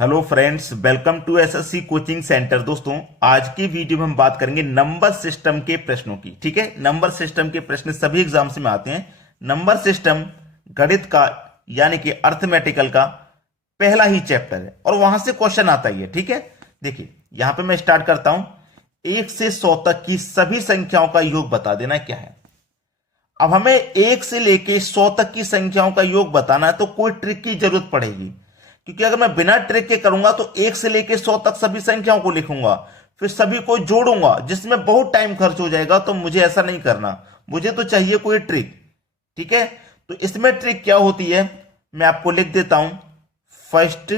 Hello friends, welcome to SSC coaching centre. दोस्तों, आज की वीडियो में हम बात करेंगे नंबर सिस्टम के प्रश्नों की। ठीक है, नंबर सिस्टम के प्रश्न सभी एग्जाम्स में आते हैं। नंबर सिस्टम गणित का यानी कि अर्थमेटिकल का पहला ही चैप्टर है और वहां से क्वेश्चन आता ही है। ठीक है, देखिए यहां पे मैं स्टार्ट करता हूं। 1 से 100 तक की सभी संख्याओं का योग बता देना क्या है। अब हमें 1 से लेके 100 तक की संख्याओं का योग बताना है तो कोई ट्रिक की जरूरत पड़ेगी, क्योंकि अगर मैं बिना ट्रिक के करूंगा तो 1 से लेके 100 तक सभी संख्याओं को लिखूंगा, फिर सभी को जोड़ूंगा जिसमें बहुत टाइम खर्च हो जाएगा। तो मुझे ऐसा नहीं करना, मुझे तो चाहिए कोई ट्रिक। ठीक है, तो इसमें ट्रिक क्या होती है मैं आपको लिख देता हूं। First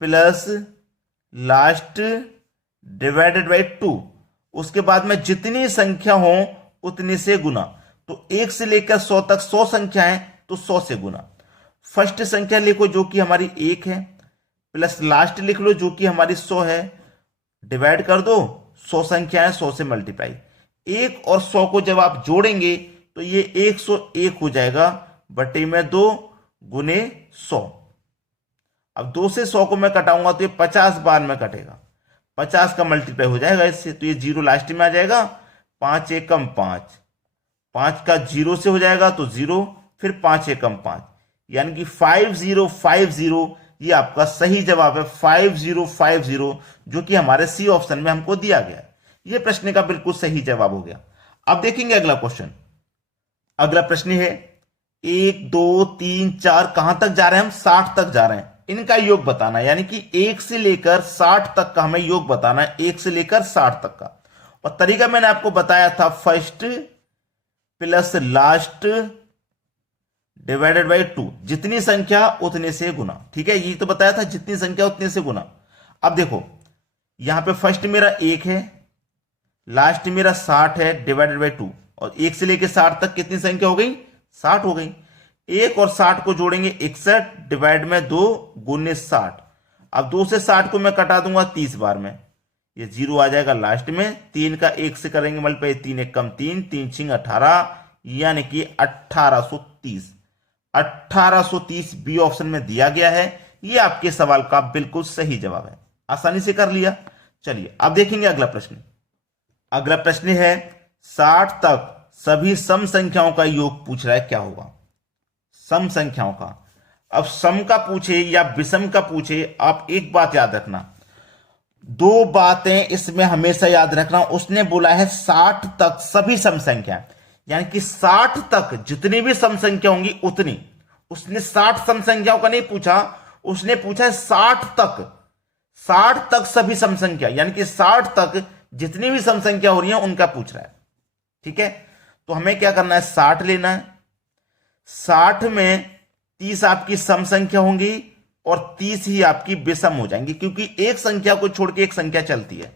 plus last divided by 2, उसके बाद में जितनी संख्या हो उतने से गुना। तो 1 से लेकर 100 तक 100 संख्या है तो 100 से गुना। फर्स्ट संख्या लिखो जो कि हमारी 1 है, प्लस लास्ट लिख लो जो कि हमारी 100 है, डिवाइड कर दो 100 संख्या है 100 से मल्टीप्लाई। 1 और 100 को जब आप जोड़ेंगे तो ये 101 हो जाएगा बटे में 2 गुने 100। अब 2 से 100 को मैं कटाऊंगा तो ये 50 बार में कटेगा, 50 का मल्टीप्लाई हो जाएगा इससे, तो ये 0 लास्ट में आ जाएगा। 5 एकम 5, 5 का 0 से हो जाएगा तो 0, फिर 5 एकम 5, यानी कि 5050। ये आपका सही जवाब है 5050, जो कि हमारे सी ऑप्शन में हमको दिया गया है। ये प्रश्न का बिल्कुल सही जवाब हो गया। अब देखेंगे अगला क्वेश्चन। अगला प्रश्न है 1 2 3 4, कहां तक जा रहे हैं हम? 60 तक जा रहे हैं। इनका योग बताना है, यानी कि 1 से लेकर 60 तक का हमें योग बताना है, 1 से लेकर 60 तक का। और तरीका मैंने आपको बताया था, first plus last divided by 2, जितनी संख्या उतने से गुना। ठीक है, ये तो बताया था, जितनी संख्या उतने से गुना। अब देखो यहां पे फर्स्ट मेरा 1 है, लास्ट मेरा 60 है डिवाइडेड बाई 2, और 1 से लेकर 60 तक कितनी संख्या हो गई? 60 हो गई। 1 और 60 को जोड़ेंगे 61 डिवाइड में 2 गुने 60। अब 2 से 60 को मैं कटा दूंगा 30 बार में, ये 0 आ जाएगा लास्ट में। 3 का 1 से करेंगे मल्टीप्लाई, 3 एक कम 3, 3 छिंग 18, यानी कि 1830। 1830 बी ऑप्शन में दिया गया है। ये आपके सवाल का बिल्कुल सही जवाब है, आसानी से कर लिया। चलिए अब देखेंगे अगला प्रश्न। अगला प्रश्न है 60 तक सभी सम संख्याओं का योग पूछ रहा है, क्या होगा? सम संख्याओं का। अब सम का पूछे या विषम का पूछे, आप एक बात याद रखना, दो बातें इसमें हमेशा याद रखना। उसने बोला है 60 तक सभी सम संख्या, यानी कि 60 तक जितनी भी सम संख्या होंगी उतनी। उसने 60 सम संख्याओं का नहीं पूछा, उसने पूछा है 60 तक, 60 तक सभी सम संख्या, यानी कि 60 तक जितनी भी सम संख्या हो रही है उनका पूछ रहा है। ठीक है, तो हमें क्या करना है? 60 लेना है। 60 में 30 आपकी सम संख्या होंगी और 30 ही आपकी विषम हो जाएंगी, क्योंकि एक संख्या को छोड़ के एक संख्या चलती है।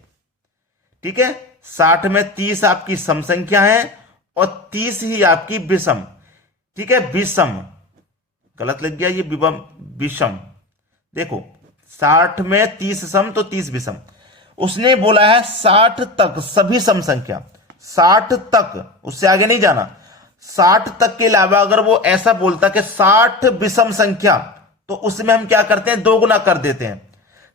ठीक है, 60 में 30 आपकी सम संख्या है और 30 ही आपकी विषम। ठीक है, विषम गलत लग गया, ये विषम। देखो 60 में 30 सम तो 30 विषम। उसने बोला है 60 तक सभी सम संख्या, 60 तक, उससे आगे नहीं जाना। 60 तक के अलावा अगर वो ऐसा बोलता कि 60 विषम संख्या, तो उसमें हम क्या करते हैं? 2 गुना कर देते हैं।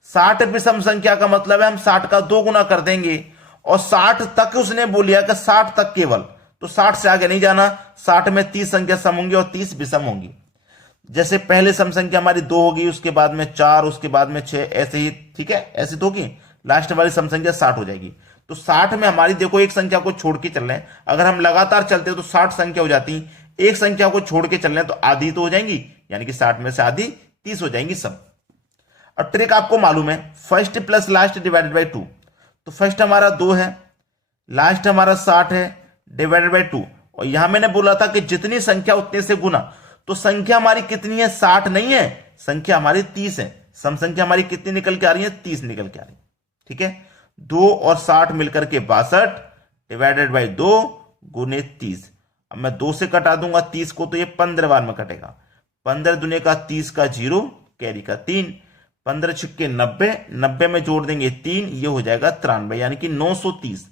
60 विषम संख्या का मतलब है हम 60 का 2 गुना कर देंगे। और 60 तक उसने बोलिया कि 60 तक केवल, तो 60 से आगे नहीं जाना। 60 में 30 संख्या सम होंगी और 30 विषम होंगी। जैसे पहले सम संख्या हमारी 2 होगी, उसके बाद में 4, उसके बाद में 6, ऐसे ही। ठीक है, ऐसे तो होगी। लास्ट वाली सम संख्या 60 हो जाएगी। तो 60 में हमारी देखो एक संख्या को छोड़ के चल रहे हैं, अगर हम लगातार चलते तो 60 संख्या हो जाती। एक संख्या को छोड़ के चल रहे हैं तो आधी तो हो जाएंगी, यानी कि 60 में से आधी 30 हो जाएंगी सब। और ट्रिक आपको मालूम है, first plus last divided by 2। तो फर्स्ट हमारा 2 है, लास्ट हमारा 60 है डिवाइडेड बाई 2। और यहां मैंने बोला था कि जितनी संख्या उतने से गुना। तो संख्या हमारी कितनी है? 60 नहीं है, संख्या हमारी 30 है। सम संख्या हमारी कितनी निकल के आ रही है? 30 निकल के आ रही है। ठीक है, 2 और 60 मिलकर के 62 डिवाइडेड बाई 2 गुने 30। अब मैं 2 से कटा दूंगा 30 को, तो ये 15 बार में कटेगा। 15 दुने का 30 का 0, कैरी का 3, 15 छिक्के 90, 90 में जोड़ देंगे 3, ये हो जाएगा 93, यानी कि 930।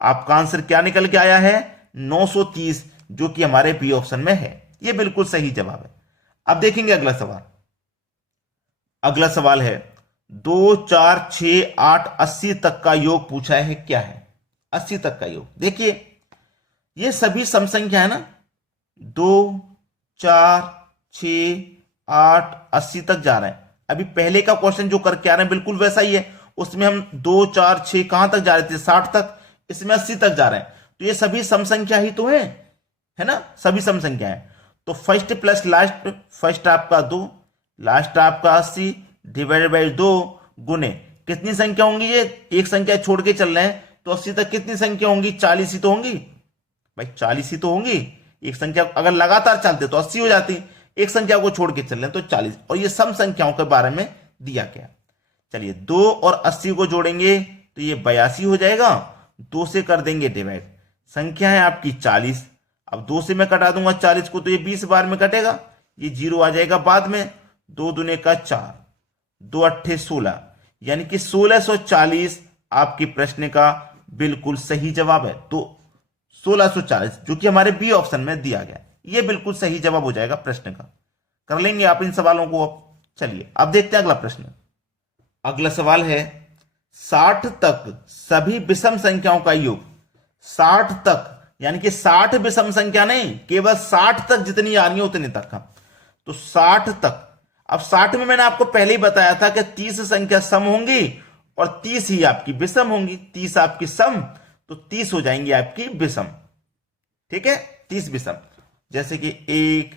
आपका आंसर क्या निकल के आया है? 930, जो कि हमारे बी ऑप्शन में है। यह बिल्कुल सही जवाब है। अब देखेंगे अगला सवाल। अगला सवाल है 2, 4, 6, 8, 80 तक का योग पूछा है, क्या है 80 तक का योग। देखिए ये सभी सम संख्या है ना, 2, 4, 6, 8, 80 तक जा रहे हैं। अभी पहले का क्वेश्चन जो करके आ रहे हैं बिल्कुल वैसा ही है, उसमें हम 2, 4, 6 कहां तक जा रहे थे, 60 तक, इसमें 80 तक जा रहे हैं। तो ये सभी सम संख्या ही तो है ना, सभी सम संख्या है। तो फर्स्ट प्लस लास्ट, फर्स्ट आपका 2, लास्ट आपका 80 डिवाइडेड बाई 2 गुने कितनी संख्या होंगी, ये एक संख्या छोड़ के चल रहे हैं तो 80 तक कितनी संख्या होंगी, 40 ही तो होंगी भाई, 40 ही तो होंगी। एक संख्या अगर लगातार चलते तो 80 हो जाती, एक संख्या को छोड़ के चल रहे हैं तो 40। और ये सम संख्याओं के बारे में दिया गया। चलिए 2 और 80 को जोड़ेंगे तो ये 82 हो जाएगा, 2 से कर देंगे डिवाइड, संख्या है आपकी 40। अब 2 से मैं कटा दूंगा 40 को तो ये 20 बार में कटेगा, ये 0 आ जाएगा बाद में। 2 दूने का 4, 2 अट्ठे 16, यानी कि 1640 आपके प्रश्न का बिल्कुल सही जवाब है। तो 1640 जो कि हमारे बी ऑप्शन में दिया गया, ये बिल्कुल सही जवाब हो जाएगा प्रश्न का। कर लेंगे आप इन सवालों को अब। चलिए अब देखते हैं अगला प्रश्न। अगला सवाल है 60 तक सभी विषम संख्याओं का योग। 60 तक यानी कि 60 विषम संख्या नहीं, केवल 60 तक जितनी आ रही है उतने तक का। तो 60 तक, अब 60 में मैंने आपको पहले ही बताया था कि 30 संख्या सम होंगी और 30 ही आपकी विषम होंगी। 30 आपकी सम तो 30 हो जाएंगी आपकी विषम। ठीक है, 30 विषम, जैसे कि 1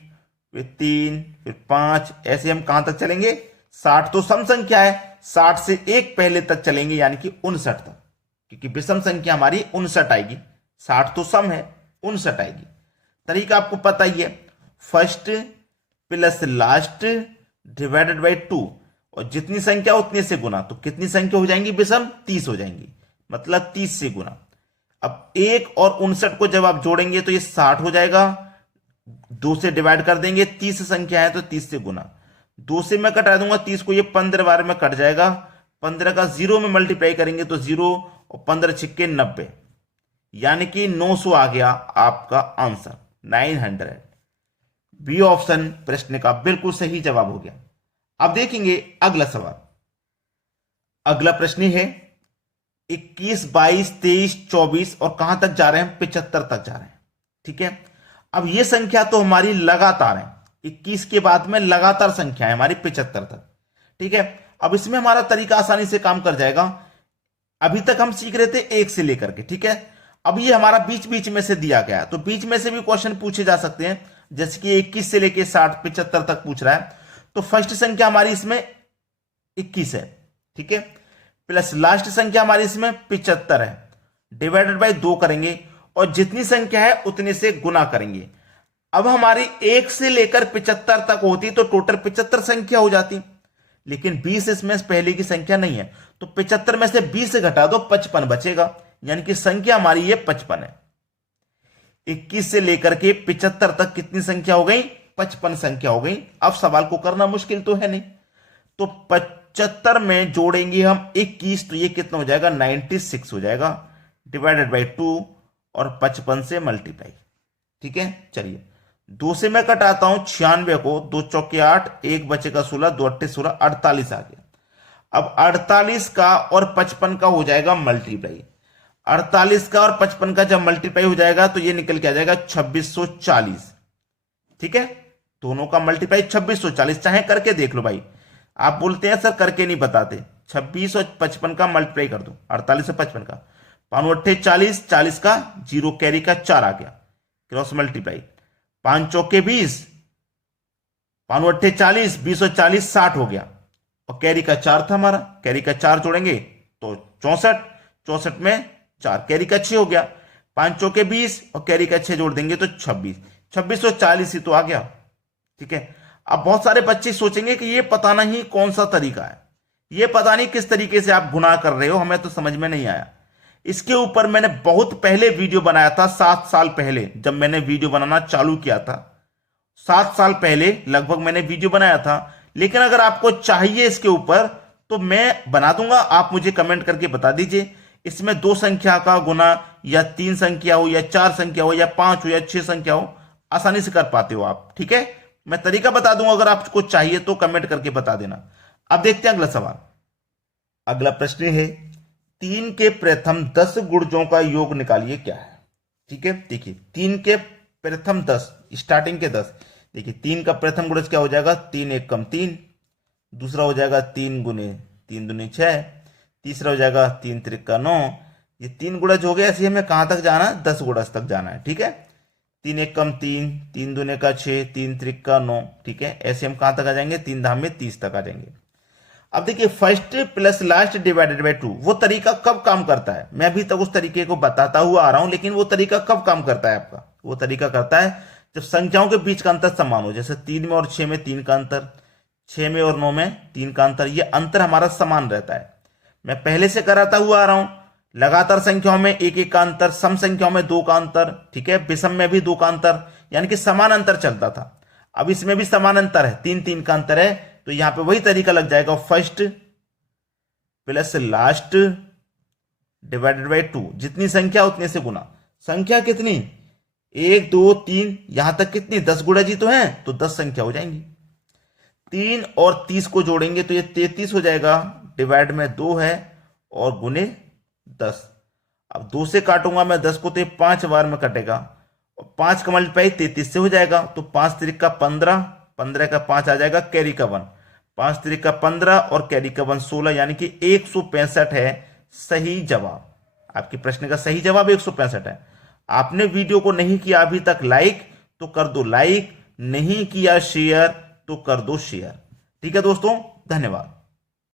फिर 3 फिर 5, ऐसे हम कहां तक चलेंगे, 60 तो सम संख्या है, 60 से 1 पहले तक चलेंगे यानी कि 59 तक, क्योंकि विषम संख्या हमारी 59 आएगी। 60 तो सम है, 59 आएगी। तरीका आपको पता ही है, first plus last divided by 2, और जितनी संख्या उतने से गुना, तो कितनी संख्या हो जाएंगी विषम, 30 हो जाएंगी, मतलब 30 से गुना। अब 1 और 59 को जब आप जोड़ेंगे तो ये 60 हो जाएगा, 2 से डिवाइड कर देंगे, 30 संख्या है तो 30 से गुना, 2 से मैं कटा दूंगा 30 को, ये 15 बार में कट जाएगा। 15 का 0 में मल्टीप्लाई करेंगे तो 0 और 15 छिक्के 90, यानी कि 900 आ गया आपका आंसर, 900। बी ऑप्शन प्रश्न का बिल्कुल सही जवाब हो गया। अब देखेंगे अगला सवाल। अगला प्रश्न है 21, 22, 23, 24 और कहां तक जा रहे हैं, 75 तक जा रहे हैं। ठीक है, अब ये संख्या तो हमारी लगातार है, 21 के बाद में लगातार संख्या है हमारी 75 तक। ठीक है, अब इसमें हमारा तरीका आसानी से काम कर जाएगा। अभी तक हम सीख रहे थे 1 से लेकर के, ठीक है, अब ये हमारा बीच बीच में से दिया गया, तो बीच में से भी क्वेश्चन पूछे जा सकते हैं, जैसे कि 21 से लेकर 60, 75 तक पूछ रहा है। तो फर्स्ट संख्या हमारी इसमें 21 है, ठीक है, प्लस लास्ट संख्या हमारी इसमें 75 है, डिवाइडेड बाई 2 करेंगे और जितनी संख्या है उतने से गुना करेंगे। अब हमारी 1 से लेकर 75 तक होती तो टोटल 75 संख्या हो जाती, लेकिन 20 इसमें पहले की संख्या नहीं है, तो 75 में से 20 से घटा दो 55 बचेगा, यानी कि संख्या हमारी ये 55 है। 21 से लेकर के 75 तक कितनी संख्या हो गई, 55 संख्या हो गई। अब सवाल को करना मुश्किल तो है नहीं, तो 75 में जोड़ेंगे हम 21 तो ये कितना हो जाएगा, 96 हो जाएगा, डिवाइडेड बाई 2 और 55 से मल्टीप्लाई। ठीक है, चलिए 2 से मैं कटाता हूं 96 को, 2 चौके 8, 1 बचेगा 16, 2 अट्ठे 16, 48 आ गया। अब 48 का और 55 का हो जाएगा मल्टीप्लाई, 48 का और 55 का जब मल्टीप्लाई हो जाएगा तो ये निकल के आ जाएगा 2640। ठीक है, दोनों का मल्टीप्लाई 2640, चाहे करके देख लो भाई। आप बोलते हैं सर करके नहीं बताते, 26 और 55 का मल्टीप्लाई कर दो, 48 और 55 का, 5 अट्ठे 40, 40 का 0 कैरी का 4 आ गया, क्रॉस मल्टीप्लाई, 5 चौके 20, 5 अट्ठे 40, 20 और 40 60 हो गया, और कैरी का 4 था हमारा, कैरी का 4 जोड़ेंगे तो 64, 64 में 4 कैरी का 6 हो गया, 5 चौके 20 और कैरी का 6 जोड़ देंगे तो 26, 2640 ही तो आ गया। ठीक है, अब बहुत सारे बच्चे सोचेंगे कि ये पता नहीं कौन सा तरीका है, ये पता नहीं किस तरीके से आप गुना कर रहे हो, हमें तो समझ में नहीं आया। इसके ऊपर मैंने बहुत पहले वीडियो बनाया था, 7 साल पहले जब मैंने वीडियो बनाना चालू किया था, 7 साल पहले लगभग मैंने वीडियो बनाया था। लेकिन अगर आपको चाहिए इसके ऊपर तो मैं बना दूंगा, आप मुझे कमेंट करके बता दीजिए इसमें 2 संख्या का गुना या 3 संख्या हो या 4 संख्या हो या 5 हो या 6 संख्या हो, आसानी से कर पाते हो आप। ठीक है, मैं तरीका बता दूंगा, अगर आपको चाहिए तो कमेंट करके बता देना। अब देखते हैं अगला सवाल। अगला प्रश्न है 3 के प्रथम 10 गुणजों का योग निकालिए क्या है। ठीक है, देखिए 3 के प्रथम 10, स्टार्टिंग के 10, देखिए 3 का प्रथम गुणज क्या हो जाएगा, 3 एक कम 3, दूसरा हो जाएगा 3 गुने 3 दूनी 6, तीसरा हो जाएगा 3 त्रिका 9। ये 3 गुणज हो गया, ऐसे हमें कहां तक जाना है, 10 गुणज तक जाना है। ठीक है, 3 एक कम 3, 3 दूने का 6, 3 त्रिका 9। ठीक है, ऐसे हम कहां तक आ जाएंगे, 3 धाम में 30 तक आ जाएंगे। अब देखिए first plus last divided by 2, वो तरीका कब काम करता है, मैं अभी तक उस तरीके को बताता हुआ आ रहा हूं, लेकिन वो तरीका कब काम करता है आपका, वो तरीका करता है जब संख्याओं के बीच का अंतर समान हो। जैसे 3 में और 6 में 3 का अंतर, 6 में और 9 में 3 का अंतर, ये अंतर हमारा समान रहता है। मैं पहले से कराता हुआ आ रहा हूं, लगातार संख्याओं में 1 1 का अंतर, सम संख्याओं में 2 का अंतर, ठीक है, विषम में भी 2 का अंतर, यानी कि समान अंतर चलता था। अब इसमें भी समान अंतर है, 3 3 का अंतर है, तो यहां पे वही तरीका लग जाएगा, first plus last divided by 2, जितनी संख्या उतने से गुना। संख्या कितनी, 1 2 3, यहां तक कितनी 10 गुणा जी तो है, तो 10 संख्या हो जाएंगी। 3 और 30 को जोड़ेंगे तो ये 33 हो जाएगा, डिवाइड में 2 है और गुने 10। अब 2 से काटूंगा मैं 10 को तो ये 5 बार में कटेगा, और 5 का मल्टीप्लाई 33 से हो जाएगा, तो 5 त्रिक का 15, 15 का 5 आ जाएगा, कैरी का 1, 5 त्रिक का 15 और कैरी का 1 16, यानी कि 165 है सही जवाब। आपके प्रश्न का सही जवाब 165 है। आपने वीडियो को नहीं किया अभी तक लाइक, तो कर दो लाइक, नहीं किया शेयर तो कर दो शेयर। ठीक है दोस्तों, धन्यवाद।